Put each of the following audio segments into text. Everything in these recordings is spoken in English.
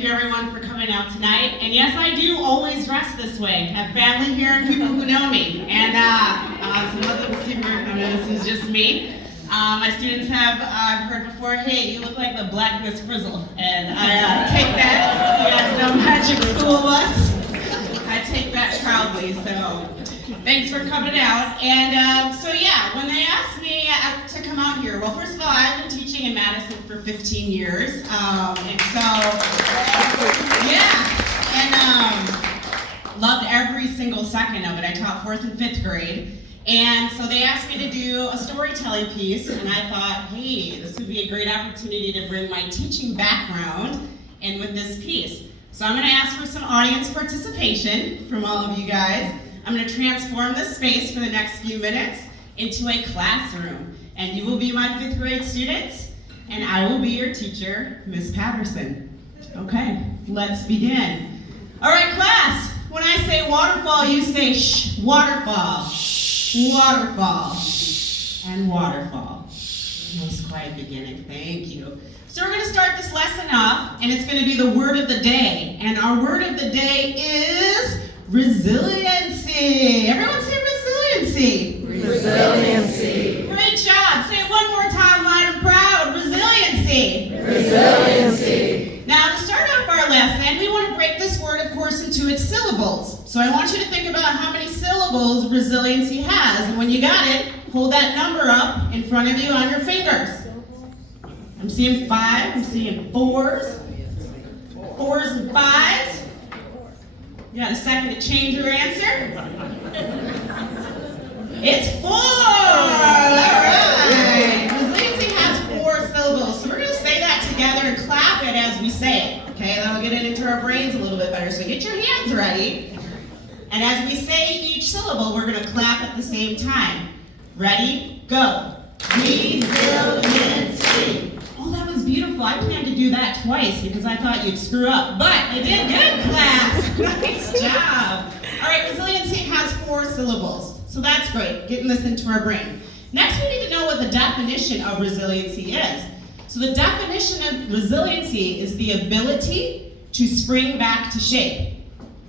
Thank you everyone for coming out tonight. And yes, I do always dress this way. I have family here and people who know me. And some of them super, I know this is just me. My students have heard before, hey, you look like the Black Miss Frizzle. And I take that. You guys know Magic School Bus. I take that proudly, so thanks for coming out. And so yeah, when they asked me to come out here, well, first of all, I've been teaching in Madison for 15 years. And so, yeah, and loved every single second of it. I taught 4th and 5th grade. And so they asked me to do a storytelling piece, and I thought, hey, this would be a great opportunity to bring my teaching background in with this piece. So I'm going to ask for some audience participation from all of you guys. I'm going to transform this space for the next few minutes into a classroom. And you will be my 5th grade students, and I will be your teacher, Miss Patterson. Okay, let's begin. All right, class, when I say waterfall, you say shh, waterfall. Waterfall, and waterfall. Nice quiet beginning, thank you. So we're going to start this lesson off, and it's going to be the word of the day. And our word of the day is resiliency. Everyone say resiliency. Resiliency. Great job. Say it one more time, loud and proud. Resiliency. Resiliency. Now, to start off our lesson, we want to break this word, of course, into its syllables. So I want you to think about how many syllables resiliency has. And when you got it, hold that number up in front of you on your fingers. I'm seeing 5, I'm seeing 4s. 4s and 5s. You got a second to change your answer? It's 4! All right. Resiliency has 4 syllables. So we're going to say that together and clap it as we say it. Okay, that'll get it into our brains a little bit better. So get your hands ready. And as we say each syllable, we're going to clap at the same time. Ready? Go. Resiliency. Oh, that was beautiful. I planned to do that twice because I thought you'd screw up. But I did good, class. Nice job. All right, resiliency has 4 syllables. So that's great, getting this into our brain. Next, we need to know what the definition of resiliency is. So the definition of resiliency is the ability to spring back to shape.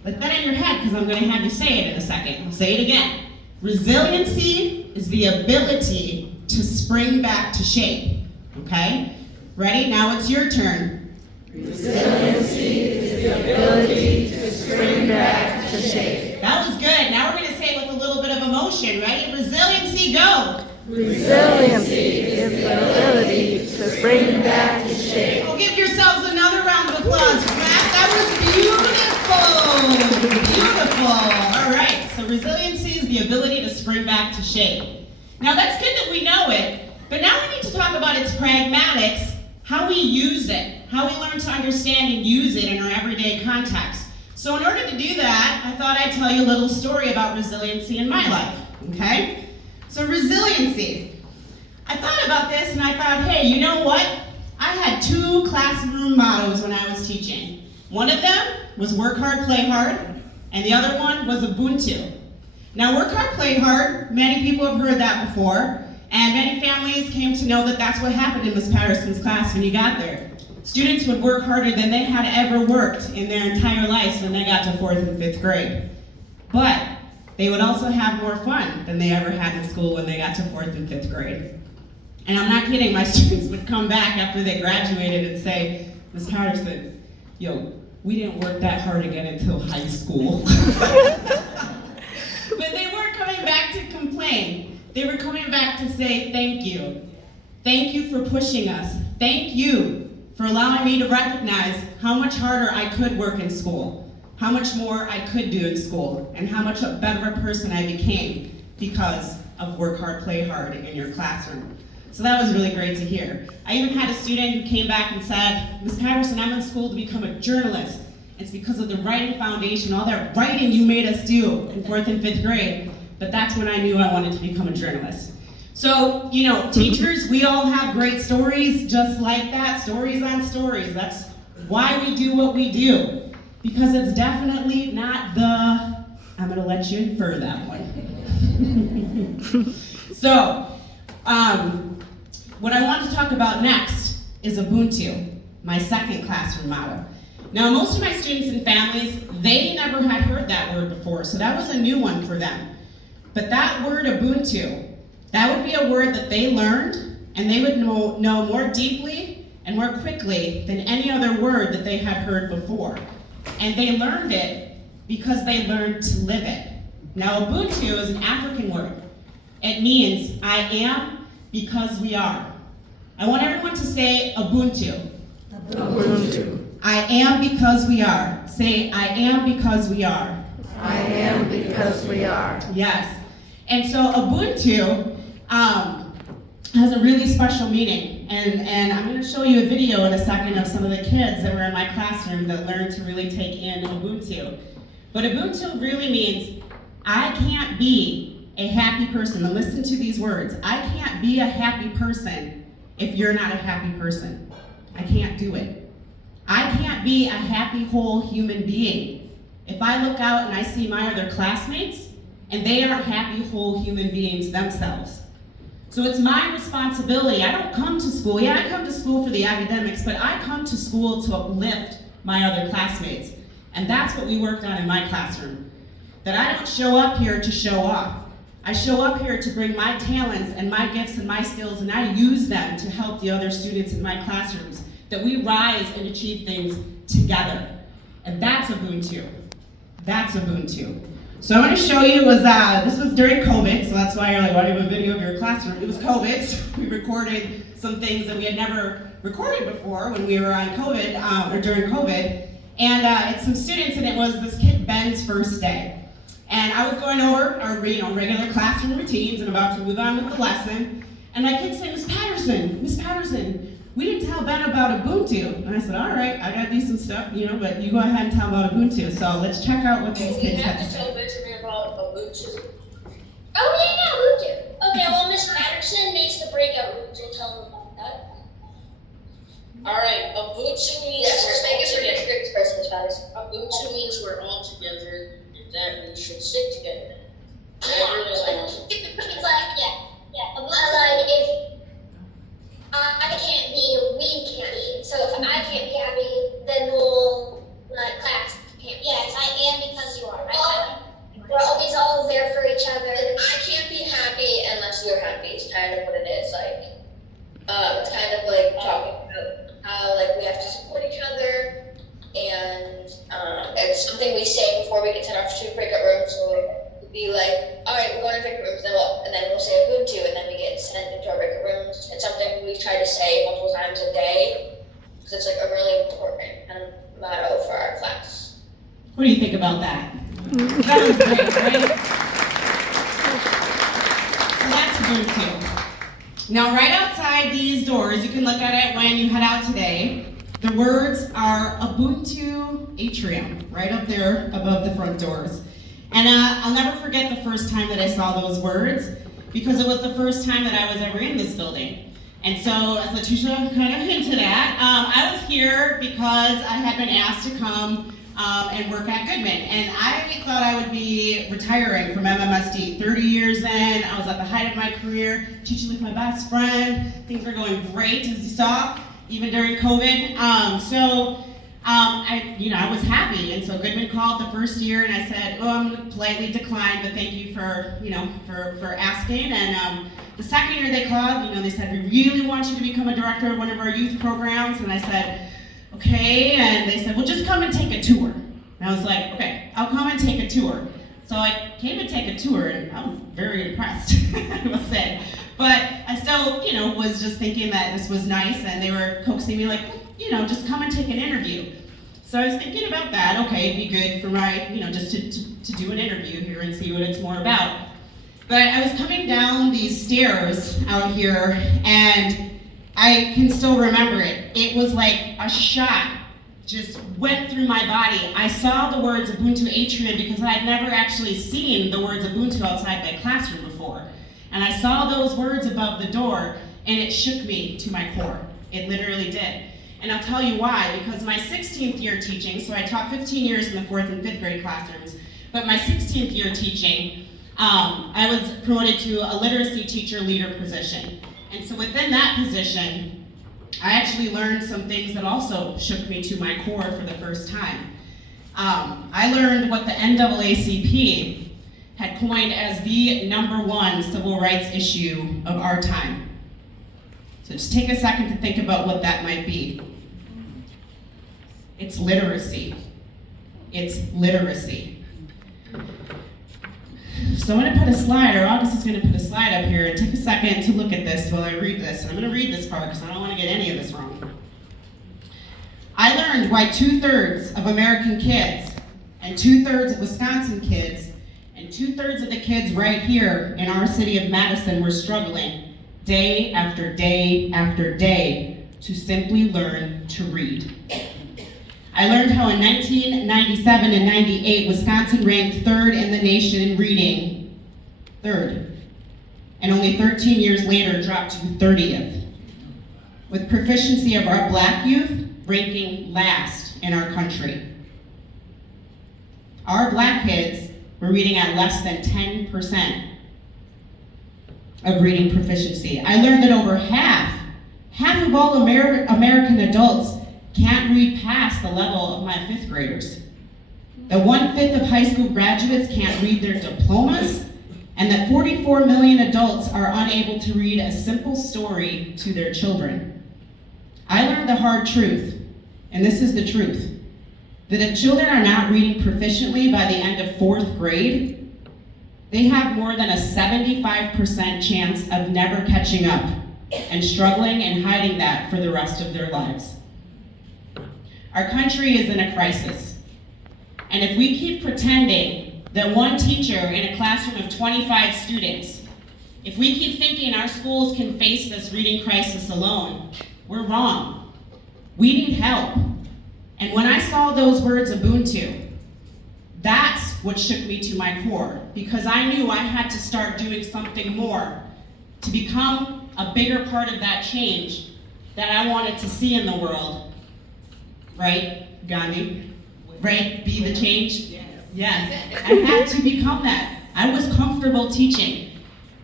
Let that in your head because I'm going to have you say it in a second. I'll say it again. Resiliency is the ability to spring back to shape. Okay? Ready? Now it's your turn. Resiliency is the ability to spring back to shape. That was good. Now we're going to say it with a little bit of emotion. Ready? Resiliency, go. Resiliency is the ability to spring back to shape. Oh, give yourselves another round of applause, class. That was beautiful. Beautiful. All right. So resiliency is the ability to spring back to shape. Now that's good that we know it, but now we need to talk about its pragmatics, how we use it, how we learn to understand and use it in our everyday context. So in order to do that, I thought I'd tell you a little story about resiliency in my life, okay? So resiliency. I thought about this and I thought, hey, you know what? I had 2 classroom mottos when I was teaching. One of them was work hard, play hard, and the other one was UBUNTU. Now work hard, play hard, many people have heard that before, and many families came to know that that's what happened in Miss Patterson's class when you got there. Students would work harder than they had ever worked in their entire lives when they got to 4th and 5th grade. But they would also have more fun than they ever had in school when they got to 4th and 5th grade. And I'm not kidding, my students would come back after they graduated and say, Miss Patterson, yo, we didn't work that hard again until high school. But they weren't coming back to complain. They were coming back to say thank you. Thank you for pushing us. Thank you for allowing me to recognize how much harder I could work in school, how much more I could do in school, and how much a better person I became because of work hard, play hard in your classroom. So that was really great to hear. I even had a student who came back and said, Ms. Patterson, I'm in school to become a journalist. It's because of the writing foundation, all that writing you made us do in 4th and 5th grade. But that's when I knew I wanted to become a journalist. So, you know, teachers, we all have great stories just like that, stories on stories. That's why we do what we do. Because it's definitely not the, I'm gonna let you infer that one. So, what I want to talk about next is UBUNTU, my second classroom motto. Now, most of my students and families, they never had heard that word before, so that was a new one for them. But that word Ubuntu, that would be a word that they learned, and they would know more deeply and more quickly than any other word that they had heard before. And they learned it because they learned to live it. Now, Ubuntu is an African word. It means, I am because we are. I want everyone to say Ubuntu. Ubuntu. I am because we are. Say, I am because we are. I am because we are. Yes. And so Ubuntu has a really special meaning. And I'm going to show you a video in a second of some of the kids that were in my classroom that learned to really take in Ubuntu. But Ubuntu really means, I can't be a happy person. Now listen to these words. I can't be a happy person if you're not a happy person. I can't do it. I can't be a happy, whole human being if I look out and I see my other classmates and they are happy, whole human beings themselves. So it's my responsibility. I don't come to school. Yeah, I come to school for the academics, but I come to school to uplift my other classmates. And that's what we worked on in my classroom. That I don't show up here to show off. I show up here to bring my talents and my gifts and my skills, and I use them to help the other students in my classrooms. That we rise and achieve things together. And that's Ubuntu. That's Ubuntu. So I'm going to show you, this was during COVID, so that's why you're like, why do you have a video of your classroom? It was COVID, so we recorded some things that we had never recorded before when we were on COVID, or during COVID. And it's some students, and it was this kid Ben's first day. And I was going over our regular classroom routines and about to move on with the lesson. And my kid said, Miss Patterson, we didn't tell Ben about Ubuntu. And I said, all right, I got decent stuff, but you go ahead and tell him about Ubuntu. So let's check out what these kids have to say. You have to tell Benjamin about Ubuntu. Oh yeah, Ubuntu. Okay, well Miss Patterson makes the breakout rooms and tell them about that. Alright, Ubuntu means Yes, just make it for district first, Miss Patterson. Ubuntu means we're all together and that we should stick together. I really like it. It's like, yeah. Like if I can't be, we can't be. So if I can't be happy, then the whole class can't be. Yes, I am because you are, right? We're always all there for each other. I can't be happy unless you're happy. It's kind of what it is. It's kind of like talking about how we have to support each other, and it's something we say before we get sent off to breakout rooms. So we'll be like, all right, we're going to breakout rooms, and then we'll say Ubuntu, and then we get sent into our breakout rooms. It's something we try to say multiple times a day because it's a really important kind of motto for our class. What do you think about that? That was great, right? So that's Ubuntu. Now, right outside these doors, you can look at it when you head out today. The words are Ubuntu Atrium, right up there above the front doors. And I'll never forget the first time that I saw those words, because it was the first time that I was ever in this building. And so, as Letitia kind of hinted at, I was here because I had been asked to come and work at Goodman. And I thought I would be retiring from MMSD. 30 years in, I was at the height of my career, teaching with my best friend. Things were going great, as you saw, even during COVID. I was happy, and so Goodman called the first year, and I said, I'm going to politely decline, but thank you for asking. And the second year they called, they said, we really want you to become a director of one of our youth programs, and I said, okay, and they said, well, just come and take a tour. And I was like, okay, I'll come and take a tour. So I came and take a tour, and I was very impressed, I must say. But I still, was just thinking that this was nice, and they were coaxing me like, just come and take an interview. So I was thinking about that. Okay, it'd be good for my, just to do an interview here and see what it's more about. But I was coming down these stairs out here, and I can still remember it. It was like a shot just went through my body. I saw the words Ubuntu Atrium because I had never actually seen the words Ubuntu outside my classroom before. And I saw those words above the door, and it shook me to my core. It literally did. And I'll tell you why, because my 16th year teaching, so I taught 15 years in the 4th and 5th grade classrooms, but my 16th year teaching, I was promoted to a literacy teacher leader position. And so within that position, I actually learned some things that also shook me to my core for the first time. I learned what the NAACP had coined as the #1 civil rights issue of our time. So just take a second to think about what that might be. It's literacy. It's literacy. So I'm going to put a slide, or August is going to put a slide up here, and take a second to look at this while I read this. And I'm going to read this part because I don't want to get any of this wrong. I learned why 2/3 of American kids, and 2/3 of Wisconsin kids, and 2/3 of the kids right here in our city of Madison were struggling day after day after day to simply learn to read. I learned how in 1997 and 98, Wisconsin ranked 3rd in the nation in reading, 3rd, and only 13 years later dropped to 30th, with proficiency of our black youth ranking last in our country. Our black kids were reading at less than 10% of reading proficiency. I learned that over half of all American adults can't read past the level of my 5th graders. That 1/5 of high school graduates can't read their diplomas, and that 44 million adults are unable to read a simple story to their children. I learned the hard truth, and this is the truth, that if children are not reading proficiently by the end of 4th grade, they have more than a 75% chance of never catching up and struggling and hiding that for the rest of their lives. Our country is in a crisis. And if we keep pretending that one teacher in a classroom of 25 students, if we keep thinking our schools can face this reading crisis alone, we're wrong. We need help. And when I saw those words Ubuntu, that's what shook me to my core, because I knew I had to start doing something more to become a bigger part of that change that I wanted to see in the world. Right, Gandhi? Right, be the change? Yes, I had to become that. I was comfortable teaching,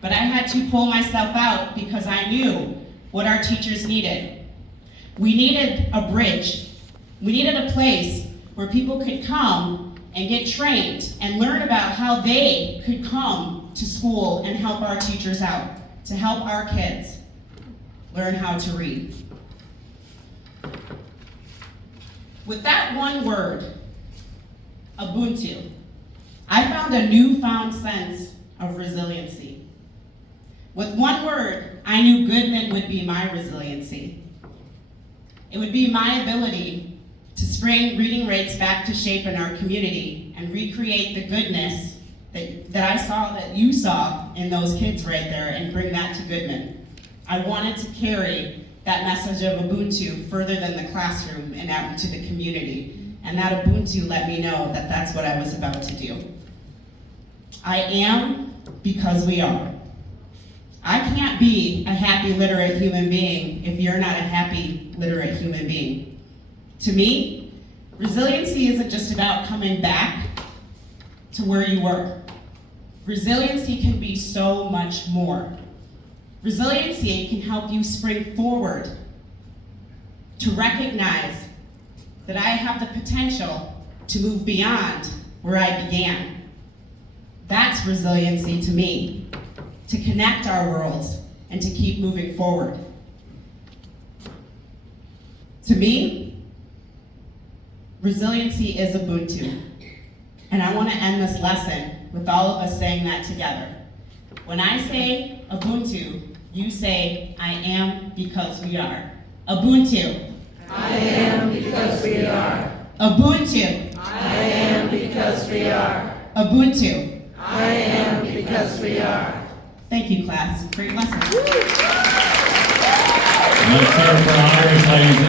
but I had to pull myself out because I knew what our teachers needed. We needed a bridge. We needed a place where people could come and get trained and learn about how they could come to school and help our teachers out, to help our kids learn how to read. With that one word, Ubuntu, I found a newfound sense of resiliency. With one word, I knew Goodman would be my resiliency. It would be my ability to bring reading rates back to shape in our community and recreate the goodness that I saw, that you saw in those kids right there, and bring that to Goodman. I wanted to carry that message of Ubuntu further than the classroom and out into the community. And that Ubuntu let me know that that's what I was about to do. I am because we are. I can't be a happy, literate human being if you're not a happy, literate human being. To me, resiliency isn't just about coming back to where you were. Resiliency can be so much more. Resiliency can help you spring forward, to recognize that I have the potential to move beyond where I began. That's resiliency to me, to connect our worlds and to keep moving forward. To me, resiliency is Ubuntu. And I want to end this lesson with all of us saying that together. When I say Ubuntu, you say, I am because we are. Ubuntu. I am because we are. Ubuntu. I am because we are. Ubuntu. I am because we are. Thank you, class. Great lesson. Let's hear for honors, ladies and